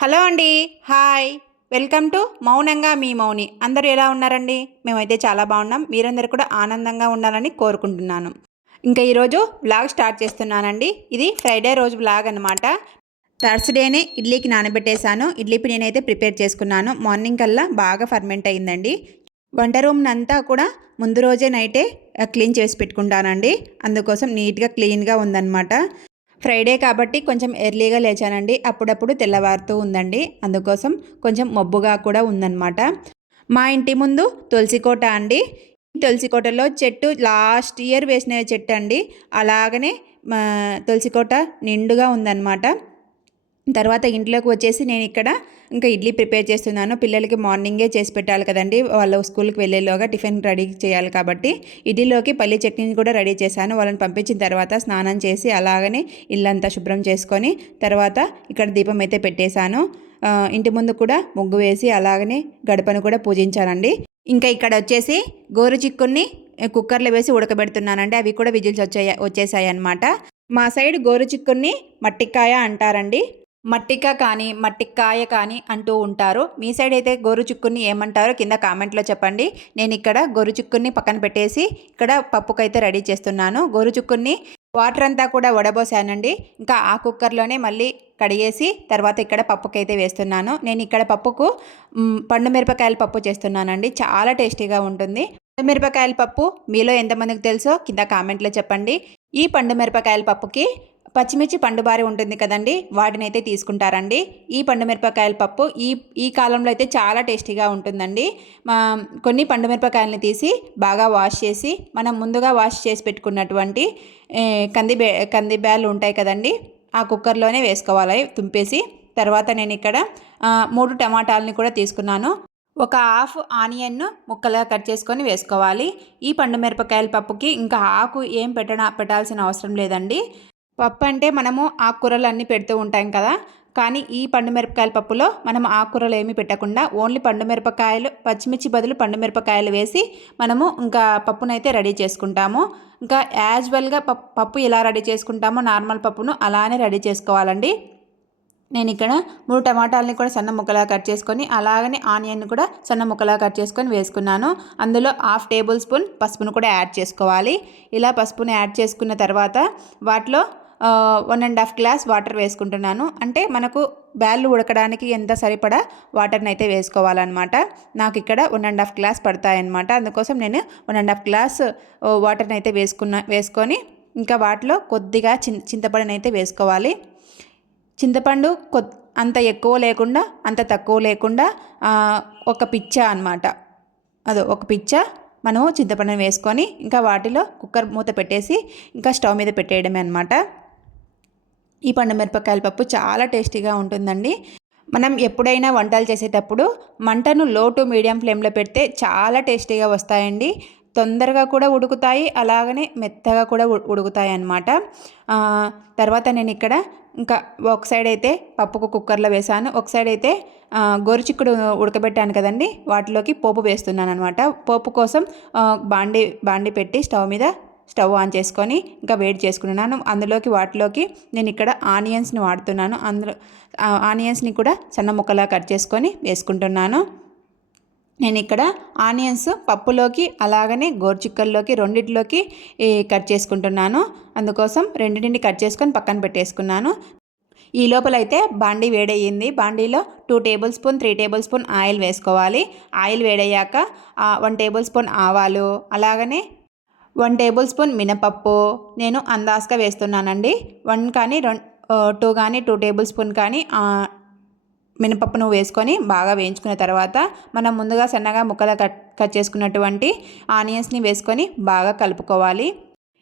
Hello అండి. Hi. Welcome to మౌనంగా మీ మౌని. అందరూ ఎలా ఉన్నారండి? మేమైతే చాలా బాగున్నాం. మీరందరూ కూడా ఆనందంగా ఉండాలని కోరుకుంటున్నాను. ఇంకా ఈరోజు వ్లాగ్ స్టార్ట్ చేస్తున్నానండి. ఇది ఫ్రైడే రోజు వ్లాగ్ అనమాట థర్స్డేనే ఇడ్లీకి నానబెట్టేశాను. ఇడ్లీ పిండిని అయితే ప్రిపేర్ చేసుకున్నాను. మార్నింగ్ కల్లా బాగా ఫర్మెంట్ అయిందండి. వంట రూమ్ అంతా కూడా ముందు రోజే నైటే క్లీన్ చేసి పెట్టుకుంటానండి. అందుకోసం నీట్గా క్లీన్గా ఉందన్నమాట. ఫ్రైడే కాబట్టి కొంచెం ఎర్లీగా లేచానండి. అప్పుడప్పుడు తెల్లవారుతూ ఉందండి. అందుకోసం కొంచెం మబ్బుగా కూడా ఉందన్నమాట. మా ఇంటి ముందు తులసికోట అండి. తులసికోటలో చెట్టు లాస్ట్ ఇయర్ వేసిన చెట్టు అండి అలాగనే మా తులసికోట నిండుగా ఉందన్నమాట. తర్వాత ఇంట్లోకి వచ్చేసి నేను ఇక్కడ ఇంకా ఇడ్లీ ప్రిపేర్ చేస్తున్నాను. పిల్లలకి మార్నింగే చేసి పెట్టాలి కదండి. వాళ్ళు స్కూల్కి వెళ్ళేలోగా టిఫిన్ రెడీ చేయాలి కాబట్టి ఇడ్లీలోకి పల్లి చట్నీని కూడా రెడీ చేశాను. వాళ్ళని పంపించిన తర్వాత స్నానం చేసి అలాగనే ఇల్లంతా శుభ్రం చేసుకొని తర్వాత ఇక్కడ దీపం అయితే పెట్టేశాను. ఇంటి ముందు కూడా ముగ్గు వేసి అలాగనే గడపను కూడా పూజించానండి. ఇంకా ఇక్కడ వచ్చేసి గోరు చిక్కుని కుక్కర్లో వేసి ఉడకబెడుతున్నానండి. అవి కూడా విజిల్స్ వచ్చాయి వచ్చేసాయి అనమాట మా సైడ్ గోరు చిక్కుని మట్టికాయ అంటారండి. మట్టిక కానీ మట్టికాయ కానీ అంటూ ఉంటారు. మీ సైడ్ అయితే గోరు చిక్కుని ఏమంటారో కింద కామెంట్లో చెప్పండి. నేను ఇక్కడ గోరు చిక్కుని పక్కన పెట్టేసి ఇక్కడ పప్పుకైతే రెడీ చేస్తున్నాను. గోరు చిక్కుని వాటర్ అంతా కూడా వడబోసానండి. ఇంకా ఆ కుక్కర్లోనే మళ్ళీ కడిగేసి తర్వాత ఇక్కడ పప్పుకైతే వేస్తున్నాను. నేను ఇక్కడ పప్పుకు పండు మిరపకాయల పప్పు చేస్తున్నానండి. చాలా టేస్టీగా ఉంటుంది. పండు మిరపకాయల పప్పు మీలో ఎంతమందికి తెలుసో కింద కామెంట్లో చెప్పండి. ఈ పండు మిరపకాయల పప్పుకి పచ్చిమిర్చి పండుబారి ఉంటుంది కదండి వాటిని అయితే తీసుకుంటారండి. ఈ పండు మిరపకాయల పప్పు ఈ ఈ కాలంలో అయితే చాలా టేస్టీగా ఉంటుందండి. మా కొన్ని పండుమిరపకాయలని తీసి బాగా వాష్ చేసి మనం ముందుగా వాష్ చేసి పెట్టుకున్నటువంటి కంది బే కంది బ్యాలు ఉంటాయి కదండి ఆ కుక్కర్లోనే వేసుకోవాలి తుంపేసి. తర్వాత నేను ఇక్కడ మూడు టమాటాలని కూడా తీసుకున్నాను. ఒక హాఫ్ ఆనియన్ ముక్కలుగా కట్ చేసుకొని వేసుకోవాలి. ఈ పండు మిరపకాయల పప్పుకి ఇంకా ఆకు ఏం పెట్టన పెట్టాల్సిన అవసరం లేదండి. పప్పు అంటే మనము ఆకుకూరలు అన్నీ పెడుతూ ఉంటాం కదా. కానీ ఈ పండు మిరపకాయల పప్పులో మనం ఆకుకూరలు ఏమీ పెట్టకుండా ఓన్లీ పండు మిరపకాయలు పచ్చిమిర్చి బదులు పండు మిరపకాయలు వేసి మనము ఇంకా పప్పునైతే రెడీ చేసుకుంటాము. ఇంకా యాజువల్గా పప్పు పప్పు ఎలా రెడీ చేసుకుంటామో నార్మల్ పప్పును అలానే రెడీ చేసుకోవాలండి. నేను ఇక్కడ మూడు టమాటాలని కూడా సన్న ముక్కలా కట్ చేసుకొని అలాగనే ఆనియన్ కూడా సన్న ముక్కలా కట్ చేసుకొని వేసుకున్నాను. అందులో హాఫ్ టేబుల్ స్పూన్ పసుపును కూడా యాడ్ చేసుకోవాలి. ఇలా పసుపుని యాడ్ చేసుకున్న తర్వాత వాటిలో one and half glass water వేసుకుంటున్నాను. అంటే మనకు బ్యాళ్ళు ఉడకడానికి ఎంత సరిపడా వాటర్ని అయితే వేసుకోవాలన్నమాట. నాకు ఇక్కడ వన్ అండ్ హాఫ్ గ్లాస్ పడతాయన్నమాట. అందుకోసం నేను వన్ అండ్ హాఫ్ గ్లాస్ వాటర్ని అయితే వేసుకున్న వేసుకొని ఇంకా వాటిలో కొద్దిగా చిన్ చింతపండుని అయితే వేసుకోవాలి. చింతపండు కొ అంత ఎక్కువ లేకుండా అంత తక్కువ లేకుండా ఒక పిచ్చ అనమాట అదో ఒక పిచ్చ మనము చింతపండుని వేసుకొని ఇంకా వాటిలో కుక్కర్ మూత పెట్టేసి ఇంకా స్టవ్ మీద పెట్టేయడమే అనమాట ఈ పండు మిరపకాయల పప్పు చాలా టేస్టీగా ఉంటుందండి. మనం ఎప్పుడైనా వంటలు చేసేటప్పుడు మంటను లో టు మీడియం ఫ్లేమ్లో పెడితే చాలా టేస్టీగా వస్తాయండి. తొందరగా కూడా ఉడుకుతాయి అలాగనే మెత్తగా కూడా ఉడుకుతాయి అన్నమాట. తర్వాత నేను ఇక్కడ ఇంకా ఒక సైడ్ అయితే పప్పుకు కుక్కర్లో వేసాను ఒక సైడ్ అయితే గోరుచిక్కుడు ఉడకబెట్టాను కదండి. వాటిలోకి పోపు వేస్తున్నాను అనమాట పోపు కోసం బాండి బాండి పెట్టి స్టవ్ మీద స్టవ్ ఆన్ చేసుకొని ఇంకా వేడి చేసుకున్నాను. అందులోకి వాటిలోకి నేను ఇక్కడ ఆనియన్స్ని వాడుతున్నాను. అందులో ఆ ఆనియన్స్ని కూడా సన్న ముక్కలా కట్ చేసుకొని వేసుకుంటున్నాను. నేను ఇక్కడ ఆనియన్స్ పప్పులోకి అలాగనే గోరుచిక్కల్లోకి రెండిట్లోకి కట్ చేసుకుంటున్నాను. అందుకోసం రెండింటిని కట్ చేసుకొని పక్కన పెట్టేసుకున్నాను. ఈ లోపల అయితే బాండీ వేడయ్యింది. బాండీలో two tablespoon three tablespoon oil వేసుకోవాలి. ఆయిల్ వేడయ్యాక వన్ టేబుల్ స్పూన్ ఆవాలు అలాగనే వన్ టేబుల్ స్పూన్ మినపప్పు నేను అందాజగా వేస్తున్నానండి. వన్ కానీ రెండు టూ కానీ టూ టేబుల్ స్పూన్ కానీ మినపప్పును వేసుకొని బాగా వేయించుకున్న తర్వాత మనం ముందుగా సన్నగా ముక్కలు కట్ కట్ చేసుకున్నటువంటి ఆనియన్స్ని వేసుకొని బాగా కలుపుకోవాలి.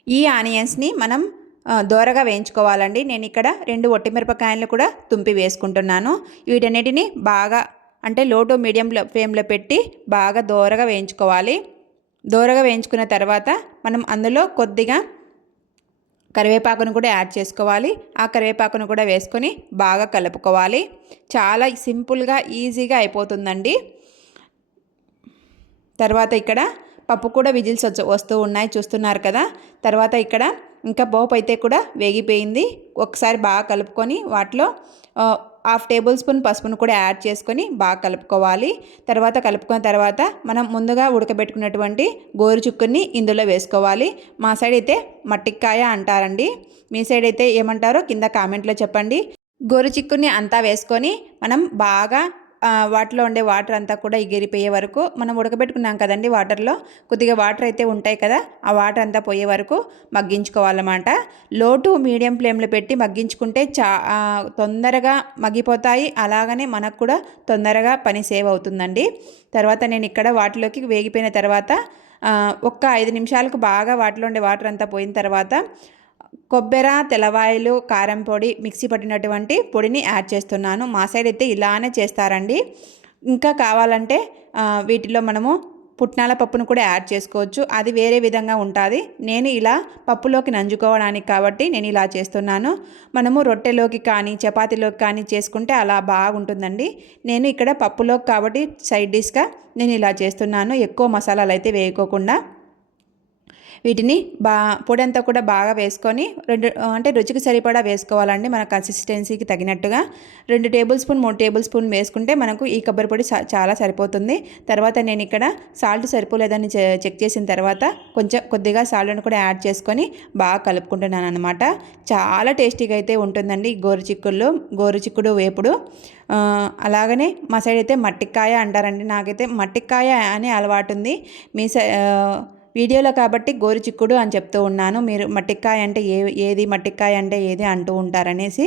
ఈ ఆనియన్స్ని మనం దోరగా వేయించుకోవాలండి. నేను ఇక్కడ రెండు ఒట్టిమిరపకాయలను కూడా తుంపి వేసుకుంటున్నాను. వీటన్నిటిని బాగా అంటే లో టు మీడియం ఫ్లేమ్లో పెట్టి బాగా దోరగా వేయించుకోవాలి. దోరగా వేయించుకున్న తర్వాత మనం అందులో కొద్దిగా కరివేపాకును కూడా యాడ్ చేసుకోవాలి. ఆ కరివేపాకును కూడా వేసుకొని బాగా కలుపుకోవాలి. చాలా సింపుల్గా ఈజీగా అయిపోతుందండి. తర్వాత ఇక్కడ పప్పు కూడా విజిల్స్ వచ్చి వస్తూ ఉన్నాయి. చూస్తున్నారు కదా? తర్వాత ఇక్కడ ఇంకా పోపు అయితే కూడా వేగిపోయింది. ఒకసారి బాగా కలుపుకొని వాటిలో హాఫ్ టేబుల్ స్పూన్ పసుపును కూడా యాడ్ చేసుకొని బాగా కలుపుకోవాలి. తర్వాత కలుపుకున్న తర్వాత మనం ముందుగా ఉడకబెట్టుకున్నటువంటి గోరు చుక్కుని ఇందులో వేసుకోవాలి. మా సైడ్ అయితే మట్టికాయ అంటారండి. మీ సైడ్ అయితే ఏమంటారో కింద కామెంట్లో చెప్పండి. గోరు చిక్కుని అంతా వేసుకొని మనం బాగా వాటిలో ఉండే వాటర్ అంతా కూడా ఎగిరిపోయే వరకు మనం ఉడకబెట్టుకున్నాం కదండి వాటర్లో. కొద్దిగా వాటర్ అయితే ఉంటాయి కదా ఆ వాటర్ అంతా పోయే వరకు మగ్గించుకోవాలన్నమాట. లో టు మీడియం ఫ్లేమ్లో పెట్టి మగ్గించుకుంటే చా తొందరగా మగ్గిపోతాయి. అలాగనే మనకు కూడా తొందరగా పని సేవ్ అవుతుందండి. తర్వాత నేను ఇక్కడ వాటిలోకి వేగిపోయిన తర్వాత ఒక్క ఐదు నిమిషాలకు బాగా వాటిలో ఉండే వాటర్ అంతా పోయిన తర్వాత కొబ్బెర తెల్లవాయలు కారం పొడి మిక్సీ పట్టినటువంటి పొడిని యాడ్ చేస్తున్నాను. మా సైడ్ అయితే ఇలానే చేస్తారండి. ఇంకా కావాలంటే వీటిలో మనము పుట్నాల పప్పును కూడా యాడ్ చేసుకోవచ్చు. అది వేరే విధంగా ఉంటుంది. నేను ఇలా పప్పులోకి నంజుకోవడానికి కాబట్టి నేను ఇలా చేస్తున్నాను. మనము రొట్టెలోకి కానీ చపాతీలోకి కానీ చేసుకుంటే అలా బాగుంటుందండి. నేను ఇక్కడ పప్పులోకి కాబట్టి సైడ్ డిష్గా నేను ఇలా చేస్తున్నాను. ఎక్కువ మసాలాలు అయితే వేయకోకుండా. వీటిని బా పొడి అంతా కూడా బాగా వేసుకొని రెండు అంటే రుచికి సరిపడా వేసుకోవాలండి మన కన్సిస్టెన్సీకి తగినట్టుగా. రెండు టేబుల్ స్పూన్ మూడు టేబుల్ స్పూన్ వేసుకుంటే మనకు ఈ కొబ్బరి పొడి చాలా సరిపోతుంది. తర్వాత నేను ఇక్కడ సాల్ట్ సరిపోలేదని చెక్ చేసిన తర్వాత కొంచెం కొద్దిగా సాల్ట్ని కూడా యాడ్ చేసుకొని బాగా కలుపుకుంటున్నాను అనమాట చాలా టేస్టీగా అయితే ఉంటుందండి గోరు చిక్కుళ్ళు గోరు చిక్కుడు వేపుడు. అలాగనే మా సైడ్ అయితే మట్టికాయ అంటారండి. నాకైతే మట్టికాయ అనే అలవాటు ఉంది. మీ సై వీడియోలో కాబట్టి గోరు చిక్కుడు అని చెప్తూ ఉన్నాను. మీరు మట్టికాయ అంటే ఏ ఏది మట్టికాయ అంటే ఏది అంటూ ఉంటారనేసి.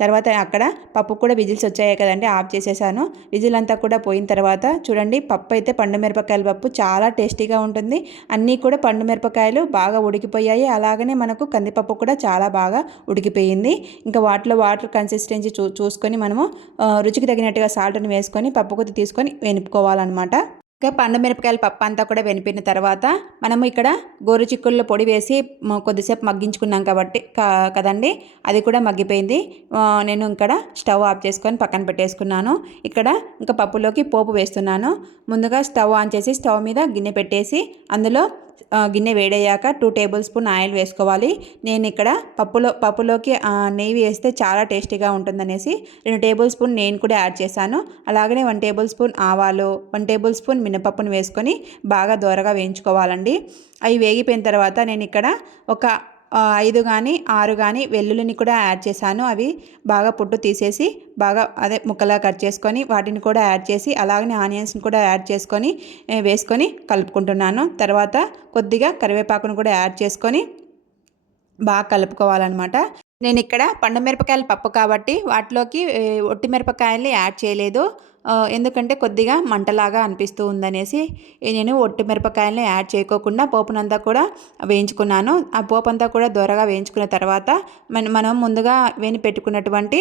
తర్వాత అక్కడ పప్పు కూడా విజిల్స్ వచ్చాయి కదండి ఆఫ్ చేసేసాను. విజిల్ అంతా కూడా పోయిన తర్వాత చూడండి పప్పు అయితే పండు మిరపకాయల పప్పు చాలా టేస్టీగా ఉంటుంది. అన్నీ కూడా పండు మిరపకాయలు బాగా ఉడికిపోయాయి. అలాగనే మనకు కందిపప్పు కూడా చాలా బాగా ఉడికిపోయింది. ఇంకా వాటిలో వాటర్ కన్సిస్టెన్సీ చూ చూసుకొని మనము రుచికి తగినట్టుగా సాల్ట్ని వేసుకొని పప్పు కొద్ది తీసుకొని వెనుపుకోవాలన్నమాట. ఇంకా పండు మిరపకాయల పప్పు అంతా కూడా వెనిపిన తర్వాత మనము ఇక్కడ గోరు చిక్కుళ్ళ పొడి వేసి కొద్దిసేపు మగ్గించుకున్నాం కాబట్టి కదండి? అది కూడా మగ్గిపోయింది. నేను ఇక్కడ స్టవ్ ఆఫ్ చేసుకొని పక్కన పెట్టేసుకున్నాను. ఇక్కడ ఇంకా పప్పులోకి పోపు వేస్తున్నాను. ముందుగా స్టవ్ ఆన్ చేసి స్టవ్ మీద గిన్నె పెట్టేసి అందులో గిన్నె వేడయ్యాక టూ టేబుల్ స్పూన్ ఆయిల్ వేసుకోవాలి. నేను ఇక్కడ పప్పులో పప్పులోకి నెయ్యి వేస్తే చాలా టేస్టీగా ఉంటుందనేసి రెండు టేబుల్ స్పూన్ నేను కూడా యాడ్ చేశాను. అలాగనే వన్ టేబుల్ స్పూన్ ఆవాలు వన్ టేబుల్ స్పూన్ మినపప్పును వేసుకొని బాగా దోరగా వేయించుకోవాలండి. అవి వేగిపోయిన తర్వాత నేను ఇక్కడ ఒక ఐదు కానీ ఆరు కానీ వెల్లుల్లిని కూడా యాడ్ చేశాను. అవి బాగా పుట్టు తీసేసి బాగా అదే ముక్కలా కట్ చేసుకొని వాటిని కూడా యాడ్ చేసి అలాగనే ఆనియన్స్ని కూడా యాడ్ చేసుకొని వేసుకొని కలుపుకుంటున్నాను. తర్వాత కొద్దిగా కరివేపాకును కూడా యాడ్ చేసుకొని బాగా కలుపుకోవాలన్నమాట. నేను ఇక్కడ పండు మిరపకాయల పప్పు కాబట్టి వాటిలోకి ఒట్టి మిరపకాయల్ని యాడ్ చేయలేదు. ఎందుకంటే కొద్దిగా మంటలాగా అనిపిస్తూ ఉందనేసి నేను ఒట్టి మిరపకాయలని యాడ్ చేయకోకుండా పోపునంతా కూడా వేయించుకున్నాను. ఆ పోపు అంతా కూడా దూరగా వేయించుకున్న తర్వాత మనం ముందుగా వేని పెట్టుకున్నటువంటి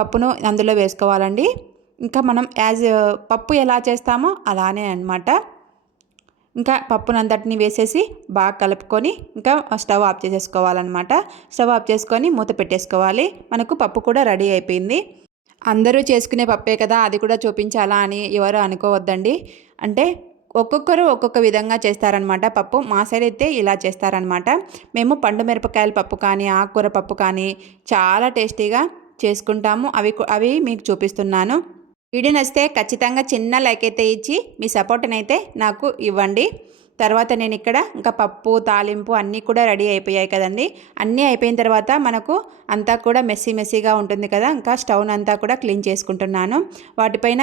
పప్పును అందులో వేసుకోవాలండి. ఇంకా మనం యాజ్ పప్పు ఎలా చేస్తామో అలానే అనమాట ఇంకా పప్పునంతటిని వేసేసి బాగా కలుపుకొని ఇంకా స్టవ్ ఆఫ్ చేసేసుకోవాలన్నమాట. స్టవ్ ఆఫ్ చేసుకొని మూత పెట్టేసుకోవాలి. మనకు పప్పు కూడా రెడీ అయిపోయింది. అందరూ చేసుకునే పప్పే కదా అది కూడా చూపించాలా అని ఎవరు అనుకోవద్దండి. అంటే ఒక్కొక్కరు ఒక్కొక్క విధంగా చేస్తారనమాట పప్పు. మా సైడ్ అయితే ఇలా చేస్తారనమాట మేము పండు మిరపకాయల పప్పు కానీ ఆకుకూర పప్పు కానీ చాలా టేస్టీగా చేసుకుంటాము. అవి అవి మీకు చూపిస్తున్నాను. వీడియో నచ్చితే ఖచ్చితంగా చిన్న లైక్ అయితే ఇచ్చి మీ సపోర్ట్ని అయితే నాకు ఇవ్వండి. తర్వాత నేను ఇక్కడ ఇంకా పప్పు తాలింపు అన్నీ కూడా రెడీ అయిపోయాయి కదండి. అన్నీ అయిపోయిన తర్వాత మనకు అంతా కూడా మెస్సీ మెస్సీగా ఉంటుంది కదా. ఇంకా స్టవ్ను అంతా కూడా క్లీన్ చేసుకుంటున్నాను. వాటిపైన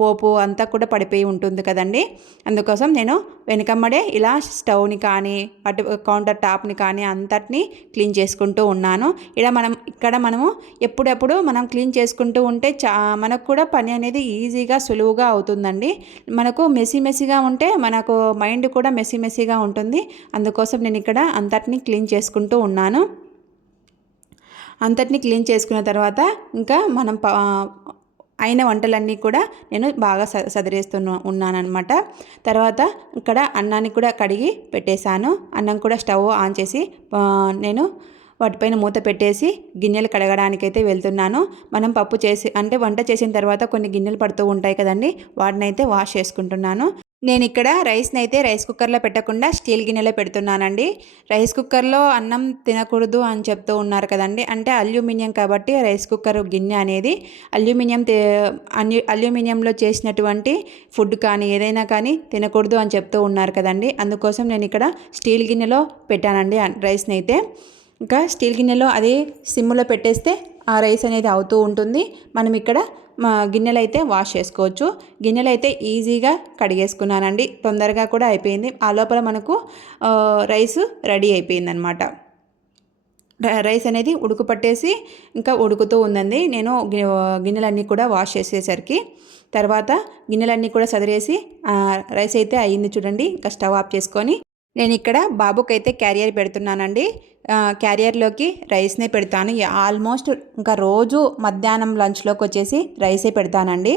పోపు అంతా కూడా పడిపోయి ఉంటుంది కదండి. అందుకోసం నేను వెనుకమ్మడే ఇలా స్టవ్ని కానీ వాటి కౌంటర్ టాప్ని కానీ అంతటిని క్లీన్ చేసుకుంటూ ఉన్నాను. ఇలా మనం ఇక్కడ మనము ఎప్పుడెప్పుడు మనం క్లీన్ చేసుకుంటూ ఉంటే చా మనకు కూడా పని అనేది ఈజీగా సులువుగా అవుతుందండి. మనకు మెస్సీ మెస్సీగా ఉంటే మనకు మైండ్ కూడా మెస్సీ మెస్సీగా ఉంటుంది. అందుకోసం నేను ఇక్కడ అంతటిని క్లీన్ చేసుకుంటూ ఉన్నాను. అంతటిని క్లీన్ చేసుకున్న తర్వాత ఇంకా మనం అయిన వంటలన్నీ కూడా నేను బాగా సదిరేస్తున్నా ఉన్నానమాట తర్వాత ఇక్కడ అన్నాన్ని కూడా కడిగి పెట్టేశాను. అన్నం కూడా స్టవ్ ఆన్ చేసి నేను వాటిపైన మూత పెట్టేసి గిన్నెలు కడగడానికైతే వెళ్తున్నాను. మనం పప్పు చేసి అంటే వంట చేసిన తర్వాత కొన్ని గిన్నెలు పడుతూ ఉంటాయి కదండి వాటినైతే వాష్ చేసుకుంటున్నాను. నేను ఇక్కడ రైస్ని అయితే రైస్ కుక్కర్లో పెట్టకుండా స్టీల్ గిన్నెలో పెడుతున్నానండి. రైస్ కుక్కర్లో అన్నం తినకూడదు అని చెప్తూ ఉన్నారు కదండి. అంటే అల్యూమినియం కాబట్టి రైస్ కుక్కర్ గిన్నె అనేది అల్యూమినియం అల్యూమినియంలో చేసినటువంటి ఫుడ్ కానీ ఏదైనా కానీ తినకూడదు అని చెప్తూ ఉన్నారు కదండి. అందుకోసం నేను ఇక్కడ స్టీల్ గిన్నెలో పెట్టానండి. రైస్ని అయితే ఇంకా స్టీల్ గిన్నెలో అదే సిమ్లో పెట్టేస్తే ఆ రైస్ అనేది అవుతూ ఉంటుంది. మనం ఇక్కడ మా గిన్నెలు అయితే వాష్ చేసుకోవచ్చు. గిన్నెలు అయితే ఈజీగా కడిగేసుకున్నానండి. తొందరగా కూడా అయిపోయింది. ఆ లోపల మనకు రైస్ రెడీ అయిపోయింది అనమాట రైస్ అనేది ఉడుకు పట్టేసి ఇంకా ఉడుకుతూ ఉందండి. నేను గిన్నెలన్నీ కూడా వాష్ చేసేసరికి తర్వాత గిన్నెలన్నీ కూడా సదిరేసి రైస్ అయితే అయ్యింది చూడండి. ఇంకా స్టవ్ ఆఫ్ చేసుకొని నేను ఇక్కడ బాబుకైతే క్యారియర్ పెడుతున్నానండి. క్యారియర్లోకి రైస్నే పెడతాను. ఆల్మోస్ట్ ఇంకా రోజు మధ్యాహ్నం లంచ్లోకి వచ్చేసి రైసే పెడతానండి.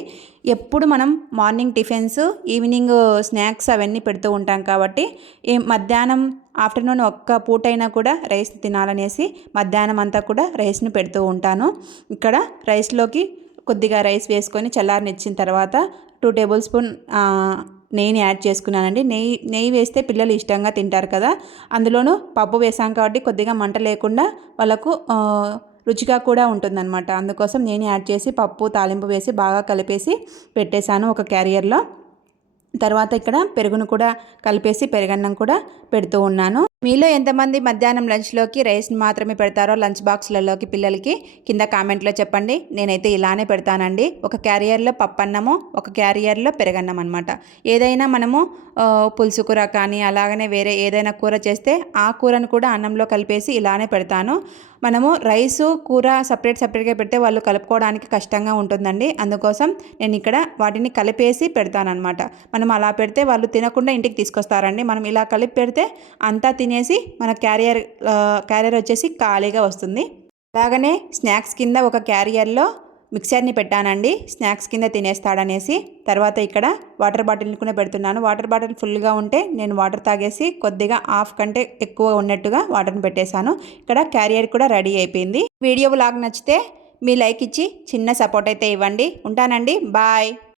ఎప్పుడు మనం మార్నింగ్ టిఫిన్స్ ఈవినింగ్ స్నాక్స్ అవన్నీ పెడుతూ ఉంటాం కాబట్టి ఈ మధ్యాహ్నం ఆఫ్టర్నూన్ ఒక్క పూట అయినా కూడా రైస్ తినాలనేసి మధ్యాహ్నం అంతా కూడా రైస్ని పెడుతూ ఉంటాను. ఇక్కడ రైస్లోకి కొద్దిగా రైస్ వేసుకొని చల్లారనిచ్చిన తర్వాత టూ టేబుల్ స్పూన్ నెయ్యిని యాడ్ చేసుకున్నానండి. నెయ్యి నెయ్యి వేస్తే పిల్లలు ఇష్టంగా తింటారు కదా. అందులోనూ పప్పు వేసాం కాబట్టి కొద్దిగా మంట లేకుండా వాళ్ళకు రుచిగా కూడా ఉంటుందన్నమాట. అందుకోసం నేను యాడ్ చేసి పప్పు తాలింపు వేసి బాగా కలిపేసి పెట్టేశాను ఒక క్యారియర్లో. తర్వాత ఇక్కడ పెరుగును కూడా కలిపేసి పెరుగన్నం కూడా పెడుతూ ఉన్నాను. మీలో ఎంతమంది మధ్యాహ్నం లంచ్లోకి రైస్ని మాత్రమే పెడతారో లంచ్ బాక్స్లలోకి పిల్లలకి కింద కామెంట్లో చెప్పండి. నేనైతే ఇలానే పెడతానండి. ఒక క్యారియర్లో పప్పన్నము ఒక క్యారియర్లో పెరగన్నం అనమాట ఏదైనా మనము పులుసు కూర కానీ అలాగనే వేరే ఏదైనా కూర చేస్తే ఆ కూరను కూడా అన్నంలో కలిపేసి ఇలానే పెడతాను. మనము రైసు కూర సపరేట్ సపరేట్గా పెడితే వాళ్ళు కలుపుకోవడానికి కష్టంగా ఉంటుందండి. అందుకోసం నేను ఇక్కడ వాటిని కలిపేసి పెడతానమాట మనం అలా పెడితే వాళ్ళు తినకుండా ఇంటికి తీసుకొస్తారండి. మనం ఇలా కలిపి పెడితే అంతా తినేసి మన క్యారియర్ క్యారియర్ వచ్చేసి ఖాళీగా వస్తుంది. అలాగనే స్నాక్స్ కింద ఒక క్యారియర్లో మిక్సర్ని పెట్టానండి. స్నాక్స్ కింద తినేస్తాడనేసి తర్వాత ఇక్కడ వాటర్ బాటిల్ని కూడా పెడుతున్నాను. వాటర్ బాటిల్ ఫుల్గా ఉంటే నేను వాటర్ తాగేసి కొద్దిగా హాఫ్ కంటే ఎక్కువ ఉన్నట్టుగా వాటర్ని పెట్టేశాను. ఇక్కడ క్యారియర్ కూడా రెడీ అయిపోయింది. వీడియో బ్లాగ్ నచ్చితే మీ లైక్ ఇచ్చి చిన్న సపోర్ట్ అయితే ఇవ్వండి. ఉంటానండి. బాయ్.